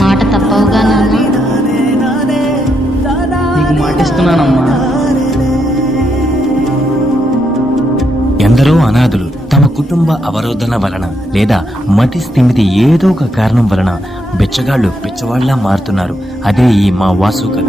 మాట తప్పవుగా నాన్న. నీకు మాటిస్తున్నానమ్మా. ఎందరో అనాథులు తమ కుటుంబ అవరోధన వలన లేదా మతి స్థిమితి ఏదో ఒక కారణం వలన బిచ్చగాళ్లు పిచ్చవాళ్లా మారుతున్నారు. అదే ఈ మా వాసు కథ.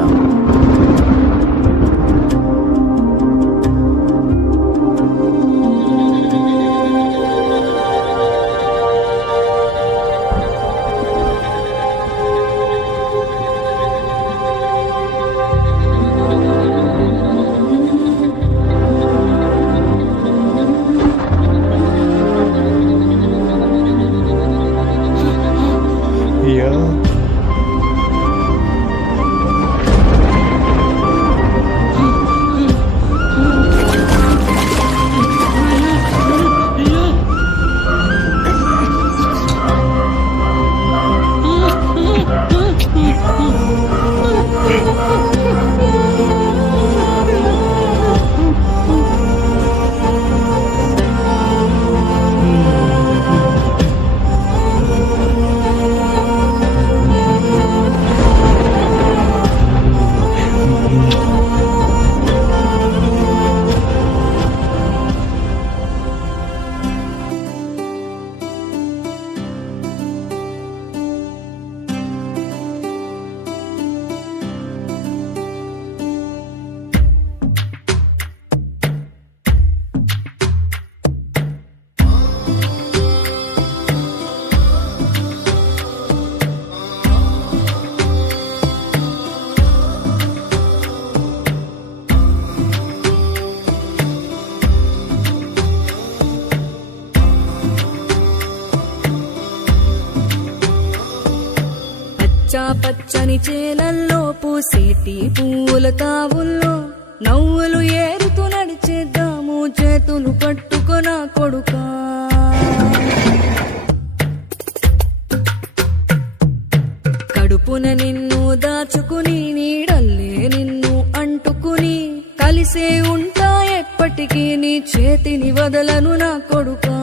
పచ్చని చేలల్లో పూసేటి పూల తావుల్లో నవ్వులు ఏరుతూ నడిచేద్దాము చేతులు పట్టుకొన కొడుకా. కడుపున నిన్ను దాచుకుని నీడల్లే నిన్ను అంటుకుని కలిసే ఉంటా ఎప్పటికీ నీ చేతిని వదలను నా కొడుకా.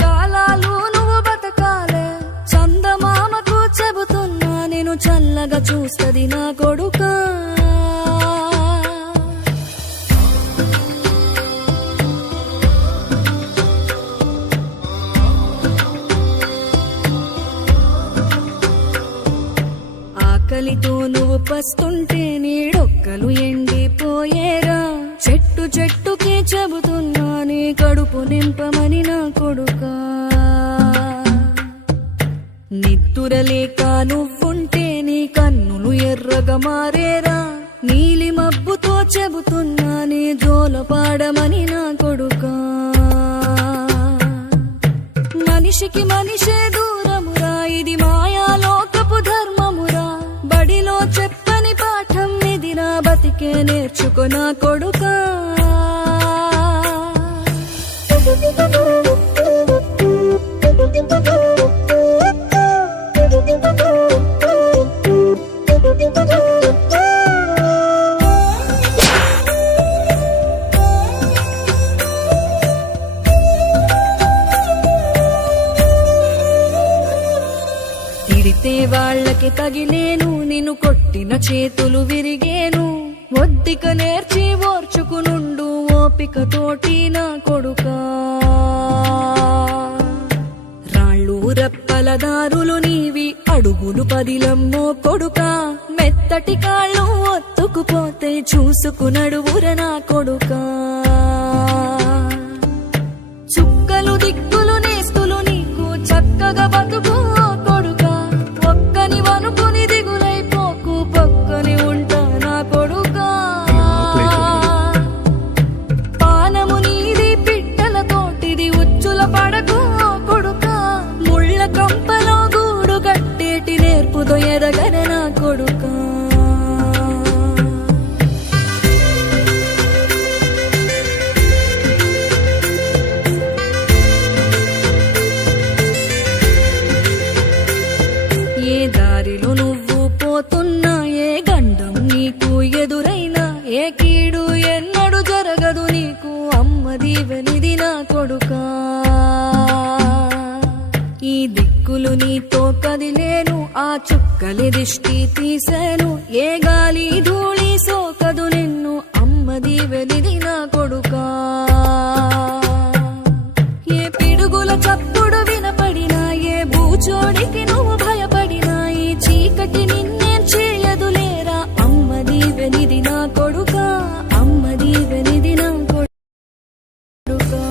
కాలాలు నువ్వు బతకాలే చందమామకు చెబుతున్నా నేను చల్లగా చూస్తది నా కొడుకా. ఆకలితో నువ్వు పస్తుంటే నీడొక్కలు ఎండిపోయేరా చెట్టు చెట్టుకే చెబుతున్నా నీ కడుపు నింపమని నా కొడుకా. నిద్దురలేక నువ్వుంటే నీ కన్నులు ఎర్రగా మారేరా నీలి మబ్బుతో చెబుతున్నా నీ జోల పాడమని నా కొడుకా. మనిషికి మనిషే దూరమురా ఇది మాయాలోకపు ధర్మమురా బడిలో చెప్పని పాఠం ఇది నా బతికే నేర్చుకో నా కొడుకా. తిడితే వాళ్ళకి తగిలేను నిన్ను కొట్టిన చేతులు విరిగేను ఒద్దిక నేర్చి ఓర్చుకునుండు ఓపిక తోటి నా కొడుకా. రాళ్ళు రెప్పల దారులు నీవి అడుగులు పదిలమ్మో కొడుకా మెత్తటి కాళ్ళు ఒత్తుకుపోతే చూసుకునడువుర నా కొడుకా. చుక్కలు దిక్కులు నేస్తులు నీకు చక్కగా బతుకు కొడుకా ఒక్కని వనుకుని దిగులైపోకు పక్కని ఉంటా నా కొడుకా. పానము నీది పిట్టల తోటిది ఉచ్చుల పడకు కొడుకా ముళ్ళ కంపలో గూడు కట్టేటి నేర్పుతో ఎదగన నా కొడుకా. ఏ దారిలో నువ్వు పోతున్నా ఏ ఈ దిక్కులు నీతో కదిలేను, ఆ చుక్కలి దిష్టి తీసేను. ఏ గాలి ధూళి సోకదు నిన్ను, అమ్మది వెలిది నా కొడుకా. ఏ పిడుగుల చప్పుడు వినపడినా, ఏ బూచోడికి నువ్వు భయపడినా, ఈ చీకటి నిన్నేం చేయదులేరా. అమ్మది వెలిది నా కొడుకా, అమ్మది వెలిది నా కొడుకా.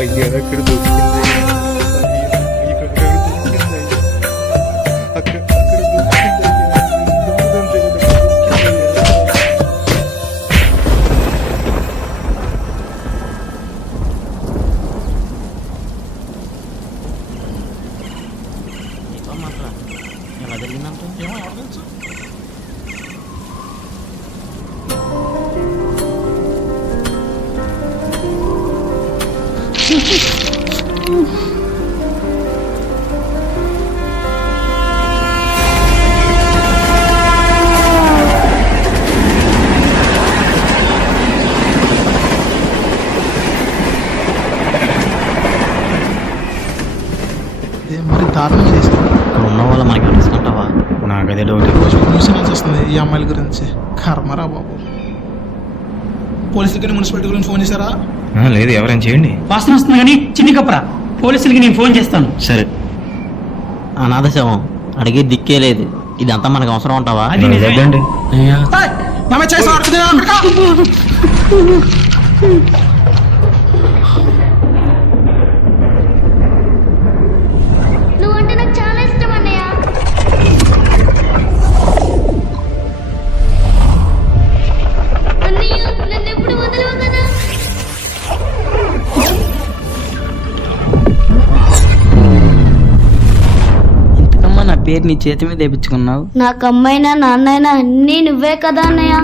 అయ్యా అక్కడ దొరికింది, ఇక్కడ దొరికింది, అక్కడ దొరికింది ఎలా జరిగిందంట? మరి దారుణంగా చేస్తాను. ఇక్కడ ఉన్న వాళ్ళు మనకి అనిపిస్తుంటావా? నాకదే డౌట్. రోజు న్యూస్ అనాల్సి వస్తుంది ఈ అమ్మాయిల గురించి. కర్మరా బాబు. పోలీసులకి మున్సిపాలిటీ గురించి ఫోన్ చేశారా? లేదు, ఎవరైనా చేయండి. వాసన వస్తుంది కానీ చిన్ని కప్పరా, పోలీసులకి నేను ఫోన్ చేస్తాను. సరే. అనాథ శవం అడిగే దిక్కే లేదు. ఇదంతా మనకు అవసరం ఉంటావా? అది నిజమే. అయ్యా నువ్వంటే నాకు చాలా ఇష్టం అన్నయ్య. అన్నయ్య నన్ను ఎప్పుడు వదలవు కదా. ఇంతకమ్మా నా పేరు నీ చేతి మీద వేయించుకున్నావు. నాకు అమ్మైనా నాన్నైనా అన్నీ నువ్వే కదా అన్నయ్య.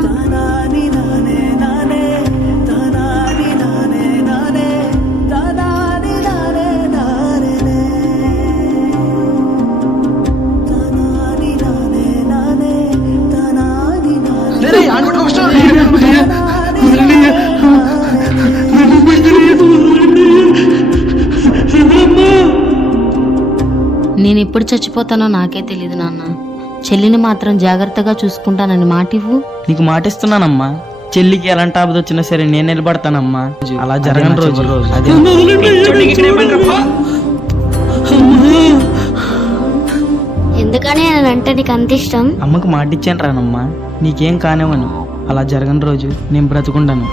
నేను ఎప్పుడు చచ్చిపోతానో నాకే తెలియదు నాన్న. చెల్లిని మాత్రం జాగ్రత్తగా చూసుకుంటానని మాటివ్వు. నీకు మాటిస్తున్నానమ్మా. చెల్లికి ఎలాంటి ఆపద వచ్చినా సరే నేను నిలబడతానమ్మా. అలా జరగని రోజు అదే. ఎందుకని నేనంటే నీకు అంత ఇష్టం? అమ్మకు మాటిచ్చాను రానమ్మా, నీకేం కానివ్వను. అలా జరగని రోజు నేను బ్రతుకుంటాను.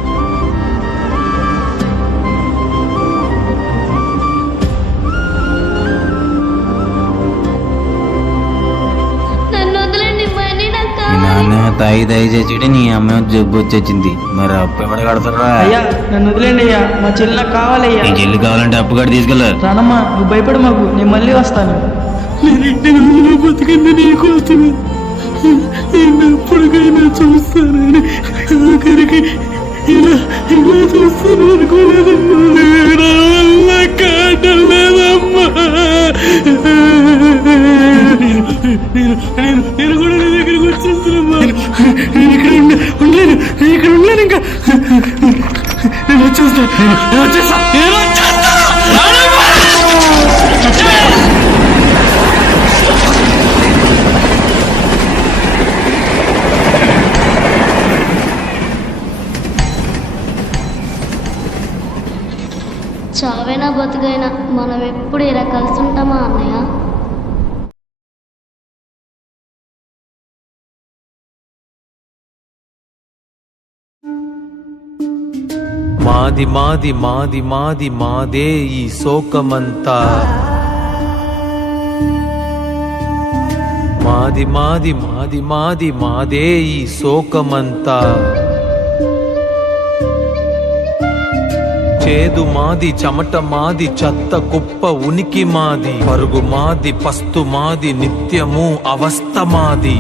నన్ను వదలండి, మనీ నాకు మీ కావాలి. నాన్న తాగి తాగి చచ్చిడి, నీ అమ్మ జబ్బు వచ్చేసింది. మరి అప్పు ఎవడ కడతారా? అయ్యా నన్ను వదిలేండి అయ్యా, మా చెల్లి నాకు కావాలయ్యా. నీ చెల్లి కావాలంటే అప్పు కట్టి తీసుకెళ్ళ. రానమ్మా, నువ్వు భయపడు మాకు, నేను మళ్ళీ వస్తాను. బతికింది నీకోసం, ఎప్పటికైనా చూస్తానని ఆఖరికి ఇలా చూస్తాను అనుకోలేదమ్మా. నా వల్ల కాటలేదమ్మా. నేను కూడా నీ దగ్గరికి వచ్చేస్తానమ్మా. నేను ఇక్కడ ఉండలేను, ఇక్కడ ఉండలేను ఇంకా. నేను వచ్చేస్తా. చావైనా బతుకైనా మనం ఎప్పుడు ఇలా కలిసి ఉంటామా అన్నయ్య? మాది మాది మాది మాది మాదే ఈ శోకమంతా. మాది మాది మాది మాది మాదే ఈ శోకమంతా. చేదు మాది, చెమట మాది, చెత్త కుప్ప ఉనికి మాది. పరుగు మాది, పస్తు మాది, నిత్యము అవస్థ మాది.